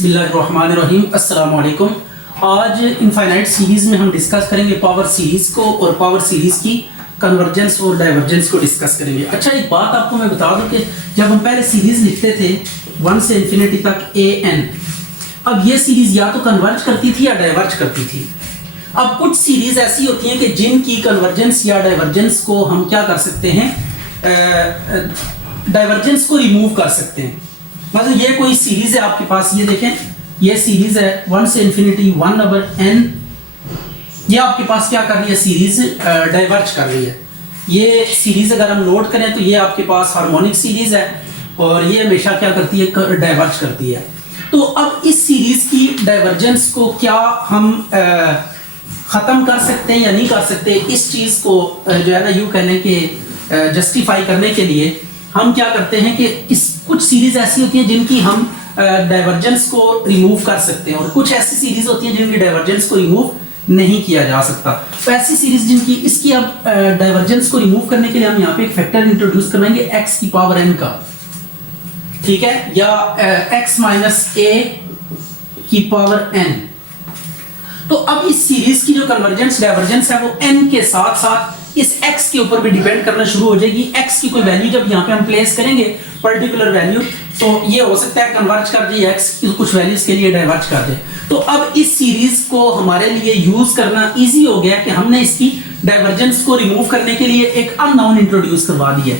बिस्मिल्लाहिर्रहमानिर्रहीम अस्सलाम वालेकुम। आज इनफाइनाइट सीरीज़ में हम डिस्कस करेंगे पावर सीरीज़ को और पावर सीरीज़ की कन्वर्जेंस और डाइवर्जेंस को डिस्कस करेंगे। अच्छा, एक बात आपको मैं बता दूं कि जब हम पहले सीरीज़ लिखते थे 1 से इन्फिनिटी तक an, अब ये सीरीज़ या तो कन्वर्ज करती थी या डाइवर्ज करती थी। अब कुछ सीरीज़ ऐसी होती हैं कि जिनकी कन्वर्जेंस या डाइवर्जेंस को हम क्या कर सकते हैं, डाइवर्जेंस को रिमूव कर सकते हैं। मतलब ये कोई सीरीज है आपके पास, ये देखें, ये सीरीज है 1 से इन्फिनिटी 1/n। ये आपके पास क्या कर रही है, सीरीज डाइवर्ज कर रही है। ये सीरीज अगर हम नोट करें तो ये आपके पास हार्मोनिक सीरीज है और ये हमेशा क्या करती है, डाइवर्ज करती है। तो अब इस सीरीज की डाइवर्जेंस को क्या हम ख़त्म कर सकते हैं या नहीं कर सकते, इस चीज़ को जो है ना यूँ कहने के जस्टिफाई करने के लिए हम क्या करते हैं कि इस कुछ सीरीज ऐसी होती हैं जिनकी हम डाइवर्जेंस को रिमूव कर सकते हैं और कुछ ऐसी सीरीज होती हैं जिनकी डाइवर्जेंस को रिमूव नहीं किया जा सकता। तो ऐसी सीरीज जिनकी इसकी अब डाइवर्जेंस को रिमूव करने के लिए हम यहाँ पे एक फैक्टर इंट्रोड्यूस करवाएंगे x की पावर n का, ठीक है, या x माइनस a की पावर n। तो अब इस सीरीज की जो कन्वर्जेंस डाइवर्जेंस है वो n के साथ साथ इस x के ऊपर भी डिपेंड करना शुरू हो जाएगी। x की कोई वैल्यू जब यहाँ पे हम प्लेस करेंगे पर्टिकुलर वैल्यू, तो ये हो सकता है कन्वर्ज कर दे, x की कुछ वैल्यूज के लिए डाइवर्ज कर दे। तो अब इस सीरीज को हमारे लिए यूज करना इजी हो गया कि हमने इसकी डाइवर्जेंस को रिमूव करने के लिए एक अननोन इंट्रोड्यूस करवा दी है।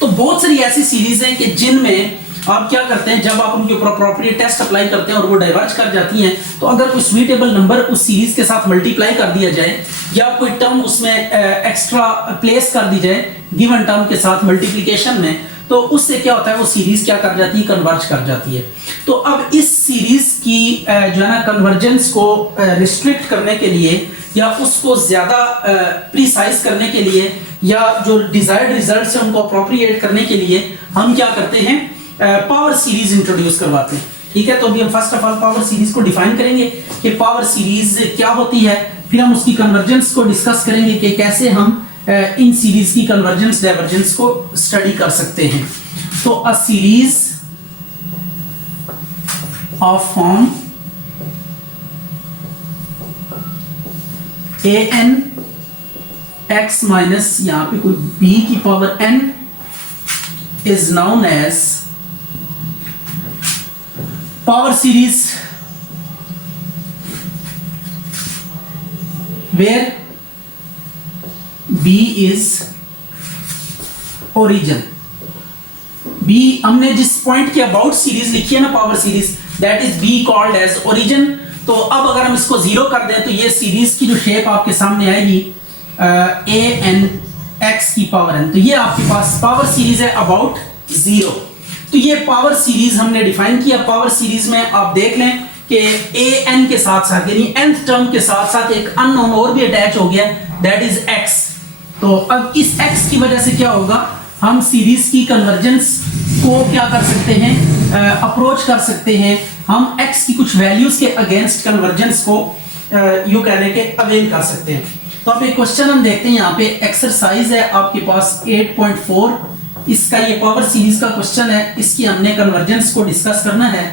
तो बहुत सारी ऐसी सीरीज हैं कि जिनमें आप क्या करते हैं, जब आप उनके ऊपर अप्रोप्रिएट टेस्ट अप्लाई करते हैं और वो डाइवर्ज कर जाती हैं, तो अगर कोई स्वीटेबल नंबर उस सीरीज के साथ मल्टीप्लाई कर दिया जाए या कोई टर्म उसमें एक्स्ट्रा प्लेस कर दी जाए गिवन टर्म के साथ मल्टीप्लिकेशन में, तो उससे क्या होता है, वो सीरीज क्या कर जाती है, कन्वर्ज कर जाती है। तो अब इस सीरीज की जो है ना कन्वर्जेंस को रिस्ट्रिक्ट करने के लिए या उसको ज्यादा प्रिसाइज करने के लिए या जो डिजायर्ड रिजल्ट्स हैं उनको अप्रोप्रिएट करने के लिए हम क्या करते हैं, पावर सीरीज इंट्रोड्यूस करवाते हैं। ठीक है, तो अभी हम first of all power series को डिफाइन करेंगे कि पावर सीरीज क्या होती है, फिर हम उसकी कन्वर्जेंस को डिस्कस करेंगे कि कैसे हम इन सीरीज की कन्वर्जेंस डाइवर्जेंस को स्टडी कर सकते हैं। तो a series of form an x minus यहां पे कोई b की power n is known as power series where B is origin। B हमने जिस पॉइंट की अबाउट सीरीज लिखी है ना power series, that is B called as origin. तो अब अगर हम इसको जीरो कर दें तो ये सीरीज की जो शेप आपके सामने आएगी an x की पावर n। तो ये आपके पास पावर सीरीज है अबाउट जीरो। तो ये पावर सीरीज हमने डिफाइन किया। पावर सीरीज में आप देख लें कि an के साथ साथ यानी nth टर्म के साथ साथ एक अननोन और भी अटैच हो गया, दैट इज x। तो अब इस x की वजह से क्या होगा, हम सीरीज की कन्वर्जेंस को क्या कर सकते हैं, अप्रोच कर सकते हैं। हम x की कुछ वैल्यूज के अगेंस्ट कन्वर्जेंस को यूं कहने के अवेल कर सकते हैं। तो अब एक क्वेश्चन हम देखते हैं, यहाँ पे एक्सरसाइज है आपके पास 8.4, इसका ये पावर सीरीज का क्वेश्चन है। इसकी हमने कन्वर्जेंस को डिस्कस करना है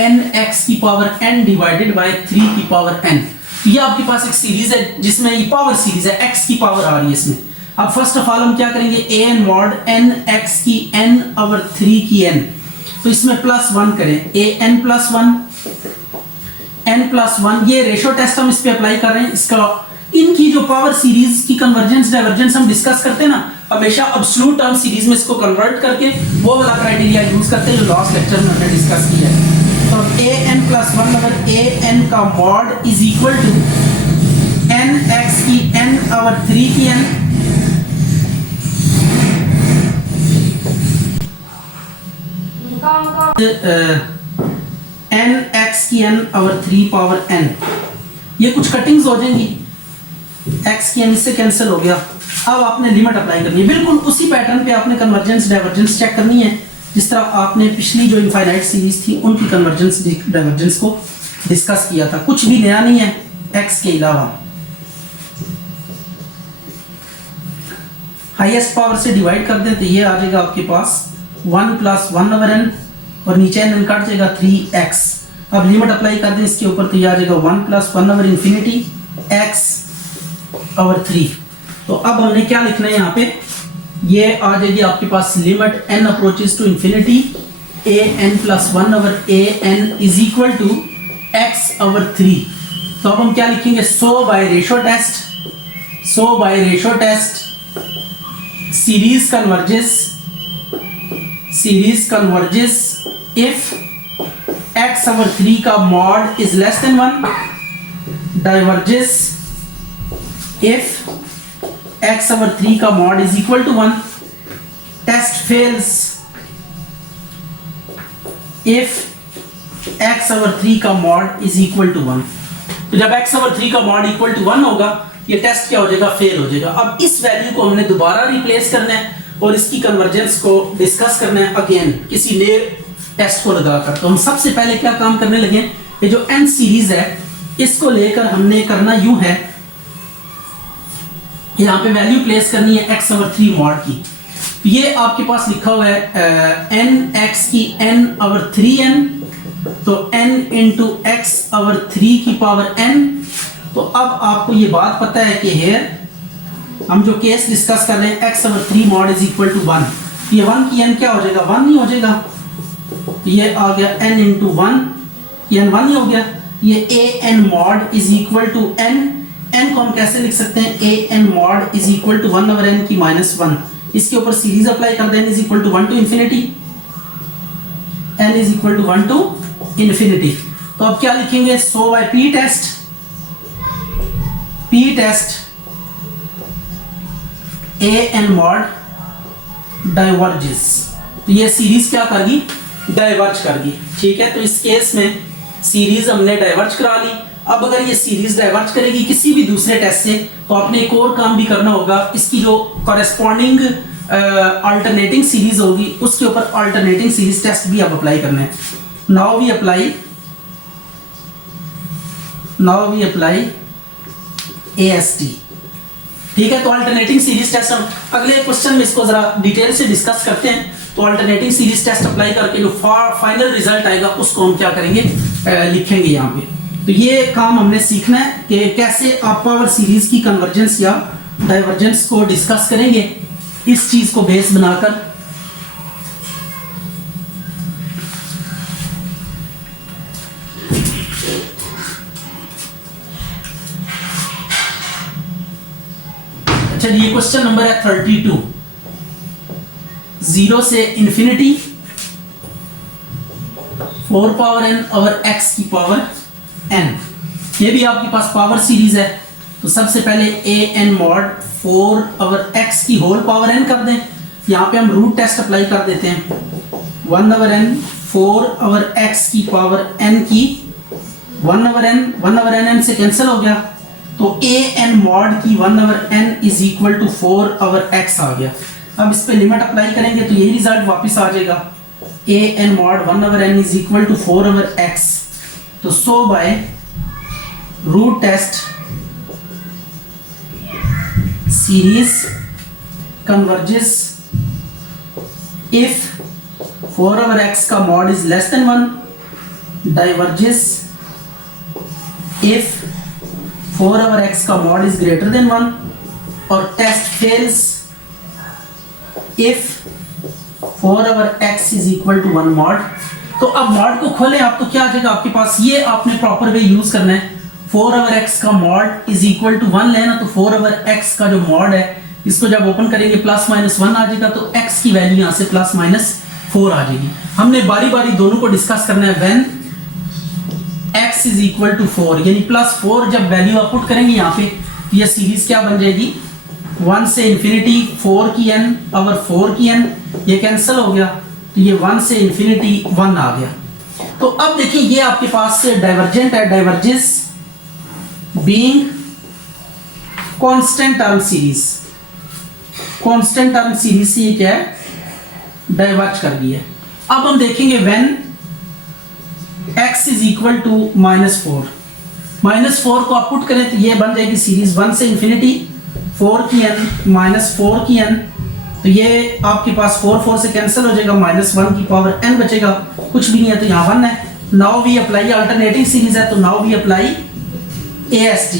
nx की पावर n डिवाइडेड बाय 3 की पावर n। तो ये आपके पास एक सीरीज है जिसमें ये पावर सीरीज है, x की पावर आ रही है इसमें। अब फर्स्ट ऑफ ऑल हम क्या करेंगे, an mod nx की n/3 की n, तो इसमें +1 करें, n+1 ये रेशो टेस्ट हम इस पे अप्लाई कर रहे हैं। इसका इनकी जो पावर सीरीज की कन्वर्जेंस डाइवर्जेंस हम डिस्कस करते हैं ना, हमेशा एब्सोल्यूट टर्म सीरीज में इसको कन्वर्ट करके वो वाला क्राइटेरिया यूज करते हैं जो लास्ट लेक्चर में हमने डिस्कस किया है। तो an+1 an का mod is equal to nx की n/3 की n nx की n/3 पावर n। ये कुछ कटिंग्स हो जाएंगी, x की n इससे कैंसिल हो गया। अब आपने लिमिट अप्लाई करनी है, बिल्कुल उसी पैटर्न पे आपने कन्वर्जेंस डाइवर्जेंस चेक करनी है जिस तरह आपने पिछली जो इनफाइनाइट सीरीज थी उनकी कन्वर्जेंस डाइवर्जेंस को डिस्कस किया था। कुछ भी नया नहीं है x के अलावा। हाईएस्ट पावर से डिवाइड कर दें तो ये आ जाएगा आपके पास 1 + 1/n और नीचे n कट जाएगा 3x। अब लिमिट अप्लाई कर दें इसके ऊपर तो ये आ जाएगा 1 + 1 ओवर इन्फिनिटी x ओवर 3। तो अब हमने क्या लिखना है यहाँ पे, ये आ जाएगी आपके पास limit n approaches to infinity an + 1 over an is equal to x over 3। तो अब हम क्या लिखेंगे, so by ratio test series converges if x over 3 का mod is less than 1, diverges if x over 3 का mod is equal to 1, test fails if x over 3 का mod is equal to 1। तो जब x ओवर 3 का mod equal to 1 होगा, ये test क्या हो जाएगा, फेल हो जाएगा। अब इस वैल्यू को हमने दोबारा रिप्लेस करना है और इसकी कन्वर्जेंस को डिस्कस करना है अगेन किसी नए टेस्ट को लगाकर। तो हम सबसे पहले क्या काम करने लगे, ये जो n सीरीज है इसको लेकर हमने करना यूं है, यहाँ पे वैल्यू प्लेस करनी है x ओवर 3 मॉड की। तो ये आपके पास लिखा हुआ है nx की n ओवर 3n, तो n इंटू x ओवर 3 की पावर n। तो अब आपको ये बात पता है कि हेयर हम जो केस डिस्कस कर रहे हैं x over 3 mod is equal to 1, ये 1 की n क्या हो जाएगा, 1 नहीं हो जाएगा। तो ये आ गया n इंटू 1, ये n 1 नहीं हो गया। ये a n mod is equal to n को हम कैसे लिख सकते हैं, a n mod is equal to 1 over n की -1। इसके ऊपर सीरीज अप्लाई कर दें, n is equal to 1 to infinity, n is equal to 1 to infinity. तो अब क्या लिखेंगे, so by p test a n mod diverges. तो ये सीरीज क्या करेगी, डाइवर्ज करेगी। ठीक है, तो इस केस में सीरीज हमने डाइवर्ज करा ली। अब अगर ये सीरीज डाइवर्ज करेगी किसी भी दूसरे टेस्ट से, तो आपने एक और काम भी करना होगा, इसकी जो कॉरेस्पॉन्डिंग अल्टरनेटिंग सीरीज होगी उसके ऊपर अल्टरनेटिंग सीरीज टेस्ट भी आप अप्लाई करना है। Now we apply AST। ठीक है, तो अल्टरनेटिंग सीरीज टेस्ट हम अगले क्वेश्चन में इसको जरा डिटेल से डिस्कस करते हैं। तो अल्टरनेटिंग सीरीज टेस्ट अप्लाई करके जो फाइनल रिजल्ट आएगा उसको हम क्या करेंगे, लिखेंगे यहाँ पे। तो ये काम हमने सीखना है कि कैसे आप पावर सीरीज की कन्वर्जेंस या डाइवर्जेंस को डिस्कस करेंगे इस चीज को बेस बनाकर। चलिए क्वेश्चन नंबर है 32, 0 से infinity 4 power n over x की पावर n। ये भी आपके पास पावर सीरीज है। तो सबसे पहले a n mod 4 over x की होल पावर n कर दें। यहाँ पे हम रूट टेस्ट अप्लाई कर देते हैं, 1 ओवर n 4 ओवर x की पावर n की 1 ओवर n से कैंसिल हो गया। तो a n मॉड की 1 over n is equal to 4 over x आ गया। अब इस पे लिमिट अप्लाई करेंगे तो यही रिजल्ट वापस आ जाएगा, a n mod 1 over n is equal to 4 over x। तो so by root test series converges if 4 over x का mod is less than 1, diverges if 4 over x का मॉड इज ग्रेटर देन 1, और test fails if 4 over x is equal to 1 mod. तो अब mod को खोलें आप, तो क्या आ जाएगा आपके पास, ये आपने प्रॉपर वे यूज करना है। 4 ओवर x का मॉड इज इक्वल टू 1 लेना, तो 4 ओवर x का जो मॉड है इसको जब ओपन करेंगे +-1 आ जाएगा, तो x की वैल्यू यहाँ से +-4 आ जाएगी। हमने बारी बारी दोनों को डिस्कस करना है। When x is equal to 4 यानी +4 जब वैल्यू आप पुट करेंगे यहाँ पे, तो यह सीरीज क्या बन जाएगी, 1 से इन्फिनिटी 4 की n ओवर 4 की n, ये कैंसिल हो गया, तो ये 1 से इन्फिनिटी 1 आ गया। तो अब देखिए ये आपके पास डाइवर्जेंट है, diverges being constant term series. Constant term series से ये क्या है, डाइवर्ज कर दिया। अब हम देखेंगे when x is equal to -4, -4 को आप पुट करें तो ये बन जाएगी सीरीज 1 से इन्फिनिटी 4 की n -4 की n, तो ये आपके पास 4 से कैंसिल हो जाएगा, -1 की पावर n बचेगा, कुछ भी नहीं है तो यहाँ 1 है। Now we apply alternating series है तो नाउ वी अप्लाई AST।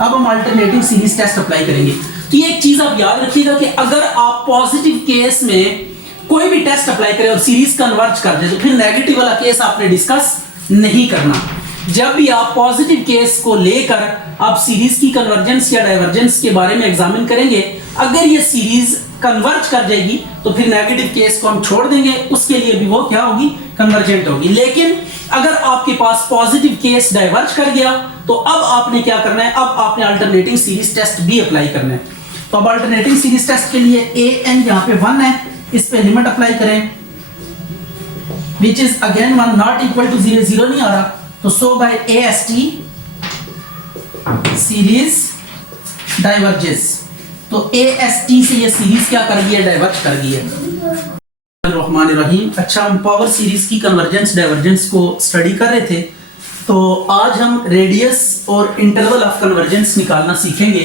अब हम अल्टरनेटिंग सीरीज टेस्ट अप्लाई करेंगे। तो ये एक चीज आप याद रखिएगा कि अगर आप पॉजिटिव केस में कोई भी टेस्ट अप्लाई करें और सीरीज कन्वर्ज कर दे तो फिर नेगेटिव वाला केस आपने डिस्कस नहीं करना। जब भी आप पॉजिटिव केस को लेकर आप सीरीज की कन्वर्जेंस या डाइवर्जेंस के बारे में एग्जामिन करेंगे, अगर ये सीरीज कन्वर्ज कर जाएगी तो फिर नेगेटिव केस को हम छोड़ देंगे, उसके लिए भी वो क्या होगी, कन्वर्जेंट होगी। लेकिन अगर आपके पास पॉजिटिव केस डाइवर्ज कर गया तो अब आपने क्या करना है, अब आपने अल्टरनेटिंग सीरीज टेस्ट भी अप्लाई करना है। तो अब अल्टरनेटिंग सीरीज टेस्ट के लिए an यहां पे 1 है, इस पे लिमिट अप्लाई करें which is again 1 not equal to 0, 0 नहीं आ रहा, तो so by AST series diverges. तो AST से ये सीरीज क्या कर गई है, डाइवर्ज कर गई है। रहमानिर्रहीम। अच्छा, हम पावर सीरीज की कन्वर्जेंस डाइवर्जेंस को स्टडी कर रहे थे, तो आज हम रेडियस और इंटरवल ऑफ कन्वर्जेंस निकालना सीखेंगे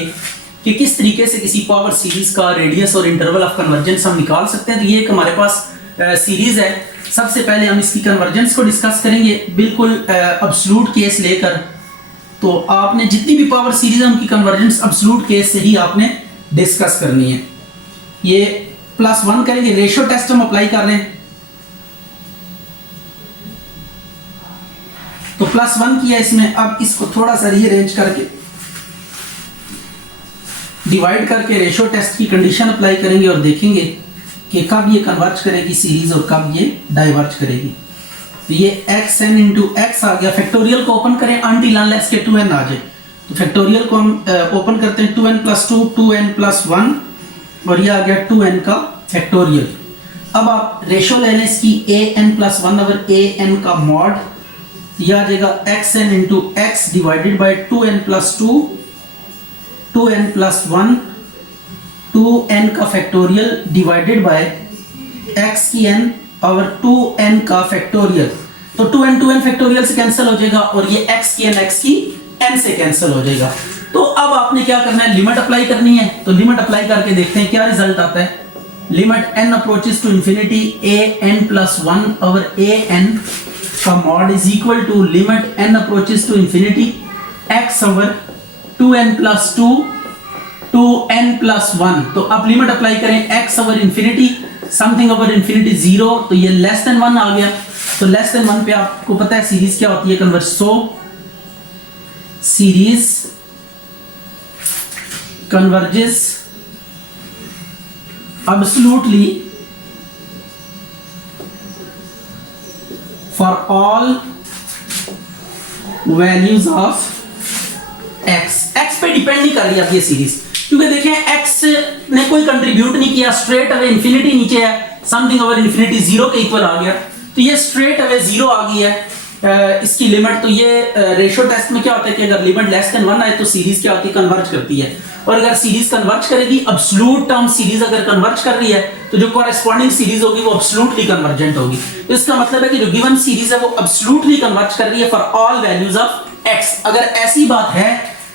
कि किस तरीके से किसी पावर सीरीज का रेडियस और इंटरवल ऑफ कन्वर्जेंस हम निकाल सकते हैं। तो ये एक हमारे पास सीरीज है। सबसे पहले हम इसकी कन्वर्जेंस को डिस्कस करेंगे बिल्कुल अब्सोल्यूट केस लेकर। तो आपने जितनी भी पावर सीरीज है उनकी कन्वर्जेंस अब्सोल्यूट केस से ही आपने डिस्कस करनी है। ये +1 करेंगे, रेशियो टेस्ट हम अप्लाई कर रहे हैं, तो +1 किया इसमें। अब इसको थोड़ा सा रीअरेंज करके डिवाइड करके रेशियो टेस्ट की कंडीशन अप्लाई करेंगे और देखेंगे कि कब ये कन्वर्ज करेगी सीरीज और कब ये डाइवर्ज करेगी। तो ये xn इंटू x आ गया। फैक्टोरियल को ओपन करें अनटिल अनलेस के 2n आ जाए। तो फैक्टोरियल को हम ओपन करते हैं, 2n + 2 2n + 1 और ये आ गया 2n का फैक्टोरियल। अब आप रेशियो ले लें इसकी an + 1 ओवर an का मॉड, यह आ जाएगा xn into x divided by 2n + 2 2n + 1 2n का फैक्टोरियल डिवाइडेड बाय x की n और 2n का फैक्टोरियल। तो 2n फैक्टोरियल से कैंसिल हो जाएगा और ये x की n से कैंसिल हो जाएगा। तो अब आपने क्या करना है, लिमिट अप्लाई करनी है। तो लिमिट अप्लाई करके देखते हैं क्या रिजल्ट आता है। Limit n approaches to infinity an + 1 over an का mod is equal to limit n approaches to infinity x over 2n + 2 2n + 1। तो अब लिमिट अप्लाई करें x over infinity something over infinity 0, तो ये <1 आ गया। तो <1 पे आपको पता है सीरीज क्या होती है, converge. So series converges absolutely for all values of x पे डिपेंड नहीं कर रही अब ये सीरीज, क्योंकि देखें x ने कोई कंट्रीब्यूट नहीं किया, स्ट्रेट अवे इंफिनिटी नीचे है, समथिंग ओवर इंफिनिटी 0 के इक्वल आ गया। तो ये स्ट्रेट अवे 0 आ गई है इसकी लिमिट। तो ये रेशियो टेस्ट में क्या होता है कि अगर लिमिट <1 आए तो सीरीज क्या होती है, कन्वर्ज करती है। और अगर सीरीज कन्वर्ज करेगी, अब्सोल्यूट टर्म सीरीज अगर कन्वर्ज कर रही है तो जो कॉरेस्पॉन्डिंग सीरीज होगी वो अब्सोल्युटली कन्वर्जेंट होगी। तो इसका मतलब है कि जो गिवन सीरीज है वो अब्सोल्युटली कन्वर्ज कर रही है for all values of x। अगर ऐसी बात है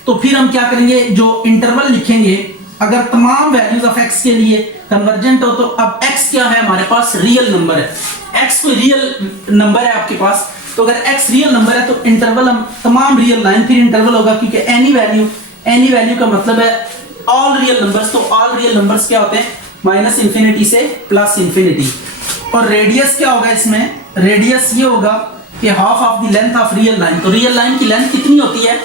तो फिर हम क्या करेंगे, जो इंटरवल लिखेंगे, अगर तमाम वैल्यूज ऑफ x के लिए कन्वर्जेंट हो तो अब x क्या है, हमारे पास रियल नंबर है। x कोई रियल नंबर है आपके पास, तो अगर x रियल नंबर है तो इंटरवल हम तमाम रियल लाइन, फिर इंटरवल होगा क्योंकि एनी वैल्यू का मतलब है ऑल रियल नंबर्स। तो ऑल रियल नंबर्स क्या होते हैं, -∞ से +∞। और रेडियस क्या होगा इसमें, रेडियस ये होगा कि half of the length of real line. तो रियल लाइन की लेंथ कितनी होती है,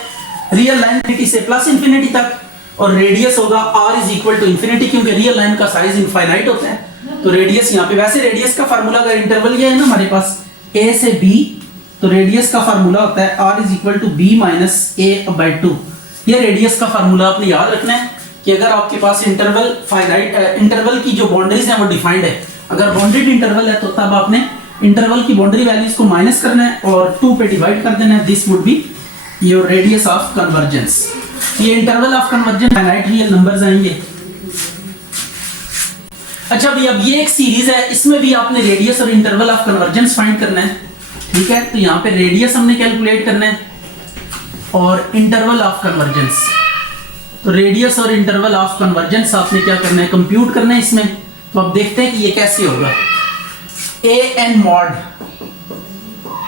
रियल लाइन ∞ से +∞ तक, और रेडियस होगा r = ∞, क्योंकि रियल लाइन का साइज इनफाइनाइट होता है। तो रेडियस यहाँ पे, वैसे रेडियस का फार्मूला अगर इंटरवल ये है ना हमारे पास a से b, तो रेडियस का फार्मूला होता है r = b - a/2। ये रेडियस का फार्मूला आपने याद रखना है कि अगर आपके पास इंटरवल फाइनाइट, इंटरवल की जो बाउंड्रीज हैं वो डिफाइंड है। अगर बाउंडेड इंटरवल है तो तब आपने इंटरवल की बाउंड्री वैल्यूज को माइनस करना है और 2 पे डिवाइड कर देना है। This would be your radius of convergence. ये interval of convergence finite real numbers आएंगे। अच्छा भाई, अब ये एक सीरीज है, इसमें भी आपने रेडियस और इंटरवल ऑफ कन्वर्जेंस फाइंड करना है, ठीक है। तो यहाँ पे रेडियस हमने कैलकुलेट करना है और इंटरवल ऑफ कन्वर्जेंस। तो रेडियस और इंटरवल ऑफ कन्वर्जेंस आपने क्या करना है, कंप्यूट करना है इसमें। तो अब देखते हैं कि ये कैसे होगा। an mod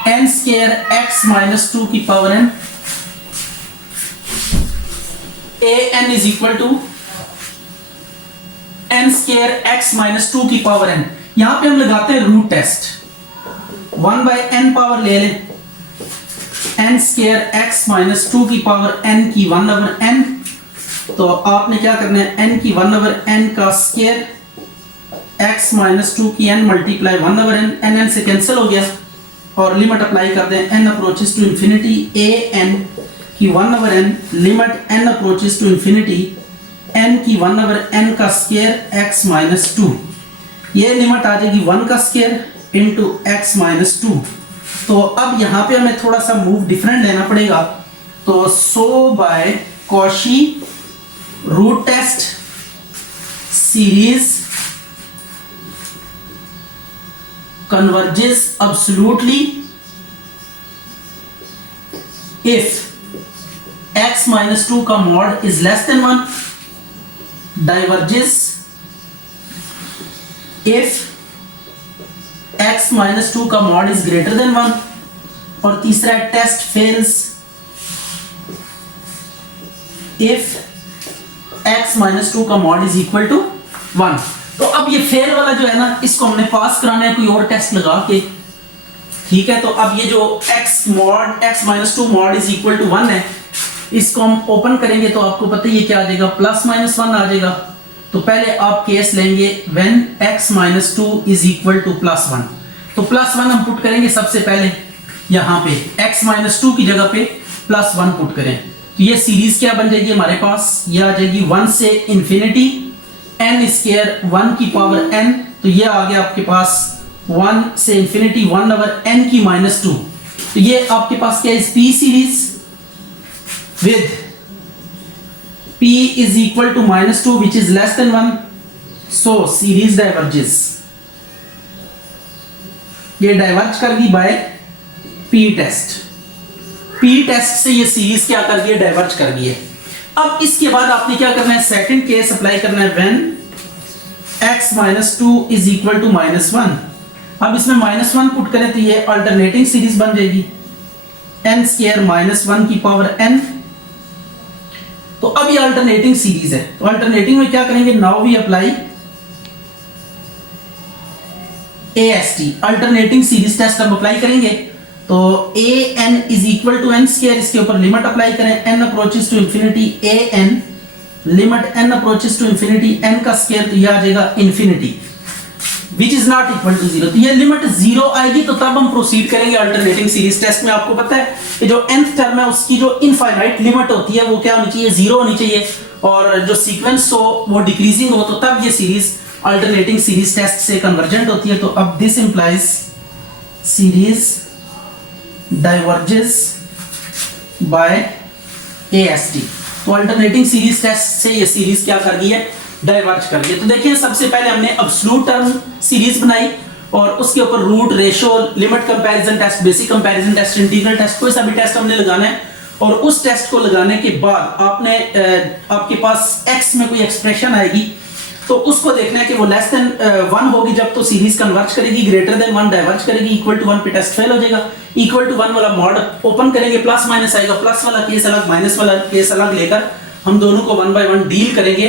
n square x minus 2 की power n, a n is equal to n square x minus 2 की पावर n। यहां पे हम लगाते हैं root test, 1 by n power ले लें, n स्क्वायर x माइनस 2 की पावर n की 1 ओवर n। तो आपने क्या करना है, n की 1 ओवर n का स्क्वायर x माइनस 2 की n multiply 1 over n, n से कैंसिल हो गया और लिमिट अप्लाई करते हैं, n approaches to infinity a n की 1 over n, limit n approaches to infinity n की 1 ओवर n का स्क्वायर x माइनस 2, ये लिमिट आ जाएगी 1 का स्क्वायर इंटू x माइनस 2। तो अब यहाँ पे हमें थोड़ा सा मूव डिफरेंट लेना पड़ेगा, तो so by Cauchy root test series converges absolutely if x minus 2 का mod is less than 1, diverges if x minus 2 का mod is greater than 1, और तीसरा test fails if x minus 2 का mod is equal to 1। तो अब ये fail वाला जो है ना, इसको हमने पास कराना है कोई और टेस्ट लगा के, ठीक है। तो अब ये जो x mod x minus 2 mod is equal to 1 है, इसको हम ओपन करेंगे तो आपको पता है ये क्या आ जाएगा, प्लस माइनस 1 आ जाएगा। तो पहले आप केस लेंगे when x minus 2 is equal two plus 1, तो प्लस 1 हम पुट करेंगे सबसे पहले यहाँ पे, x माइनस 2 की जगह पे प्लस 1 पुट करें, तो ये सीरीज क्या बन जाएगी हमारे पास, ये आ जाएगी 1 से इंफिनिटी n स्क्वायर 1 की पावर n, तो ये आ गया आपके पास 1 से इंफिनिटी 1 ओवर n की माइनस 2। तो ये आपके पास क्या है, p series with p is equal to minus 2 which is less than 1, so series diverges, ये डाइवर्ज कर गई by p test, p test से ये सीरीज क्या कर गई है, डाइवर्ज कर गई है। अब इसके बाद आपने क्या करना है, सेकंड केस अप्लाई करना है when x minus 2 is equal to minus 1। अब इसमें माइनस 1 पुट करें तो ये अल्टरनेटिंग सीरीज बन जाएगी, n स्क्वायर माइनस 1 की पावर n। तो अब ये अल्टरनेटिंग सीरीज है, तो अल्टरनेटिंग में क्या करेंगे, now we apply AST, alternating series test हम अप्लाई करेंगे। तो a n is equal to n square, इसके ऊपर लिमिट अप्लाई करें, n approaches to infinity a n, limit n approaches to infinity n का स्क्वायर, तो ये आ जाएगा infinity which is not equal to 0। तो ये लिमिट 0 आएगी तो तब हम प्रोसीड करेंगे अल्टरनेटिंग सीरीज टेस्ट में। आपको पता है कि जो nth टर्म है उसकी जो इनफाइनाइट लिमिट होती है वो क्या होनी चाहिए, 0 होनी चाहिए, और जो सीक्वेंस हो वो डिक्रीजिंग हो, तो तब ये सीरीज अल्टरनेटिंग सीरीज टेस्ट से कन्वर्जेंट होती है। तो अब this implies series diverges by AST, तो अल्टरनेटिंग सीरीज टेस्ट से ये सीरीज क्या कर गई है, डाइवर्ज कर गई है। तो देखिए सबसे पहले हमने एब्सोल्यूट टर्म सीरीज बनाई और उसके ऊपर root, ratio, limit comparison test, basic comparison test, integral test, कोई सा भी टेस्ट हमने लगाना है। और उस टेस्ट को लगाने के बाद आपने आपके पास x में कोई एक्सप्रेशन आएगी तो उसको देखना है कि वो लेस देन 1 होगी जब तो सीरीज कन्वर्ज करेगी, ग्रेटर देन 1 डाइवर्ज करेगी, इक्वल टू 1 पे टेस्ट फेल हो जाएगा। इक्वल टू 1 वाला मॉड ओपन करेंगे, प्लस माइनस आएगा, प्लस वाला केस अलग, माइनस वाला केस अलग लेकर हम दोनों को 1 बाय 1 डील करेंगे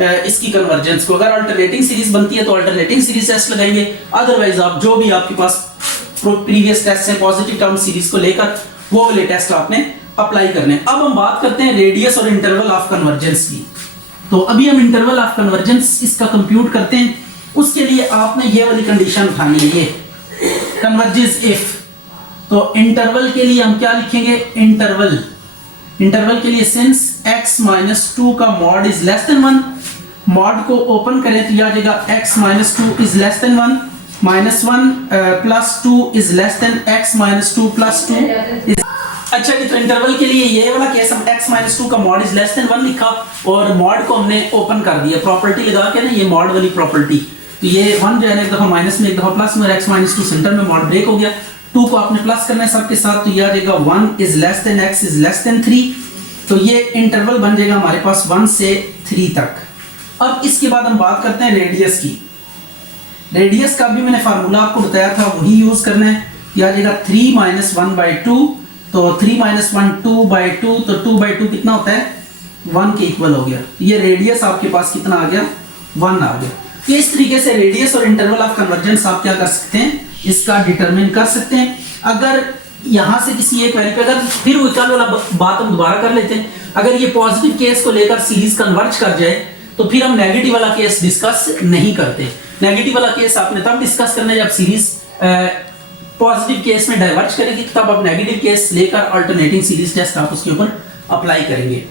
इसकी कन्वर्जेंस को। अगर अल्टरनेटिंग सीरीज बनती है तो अल्टरनेटिंग सीरीज टेस्ट लगाएंगे, अदरवाइज आप जो भी आपके पास प्रीवियस टेस्ट है पॉजिटिव टर्म सीरीज को लेकर वो वाले टेस्ट आपने अप्लाई करने। अब हम बात करते हैं रेडियस और इंटरवल ऑफ कन्वर्जेंस की। तो अभी हम इंटरवल ऑफ कन्वर्जेंस इसका कंप्यूट करते हैं, उसके लिए आपने ये वाली कंडीशन उठानी है, ये कन्वर्जेस इफ। तो इंटरवल के लिए हम क्या लिखेंगे, इंटरवल के लिए सिंस x माइनस 2 का mod is less than 1, mod को ओपन करें तो आ जाएगा x minus 2 is less than 1, minus 1 plus 2 is less then x minus 2 plus 2। अच्छा जी, तो इंटरवल के लिए ये वाला केस हम x माइनस 2 का मॉड इज लेस देन 1 लिखा और मॉड को हमने ओपन कर दिया, प्रॉपर्टी लगा के ना, ये मॉड वाली प्रॉपर्टी। तो ये 1 जो है ना एक दफा माइनस में एक दफा प्लस में, x माइनस 2 सेंटर में मॉड ब्रेक हो गया, 2 को आपने प्लस करना है सबके साथ, तो ये आ जाएगा 1 is less then x is less then 3। तो ये इंटरवल बन जाएगा हमारे पास 1 से 3 तक। अब इसके बाद हम बात करते हैं रेडियस की। रेडियस का भी मैंने फार्मूला आपको बताया था, वही यूज करना है। ये आ जाएगा 3 माइनस 1/2, तो 3 माइनस 1 2/2, तो 2/2 कितना होता है 1 के इक्वल हो गया। ये रेडियस आपके पास कितना आ गया 1 आ गया। तो इस तरीके से रेडियस और इंटरवल ऑफ कन्वर्जेंस आप क्या कर सकते हैं, इसका डिटरमिन कर सकते हैं। अगर यहां से किसी एक वैल्यू पे, अगर फिर वो कल वाला बात हम दोबारा कर लेते हैं, अगर ये पॉजिटिव केस को लेकर सीरीज कन्वर्ज कर जाए तो फिर हम नेगेटिव वाला केस डिस्कस नहीं करते। नेगेटिव वाला केस आपने तब डिस्कस करना है जब सीरीज पॉजिटिव केस में डाइवर्ज करेगी, तब आप नेगेटिव केस लेकर अल्टरनेटिंग सीरीज टेस्ट आप उसके ऊपर अप्लाई करेंगे।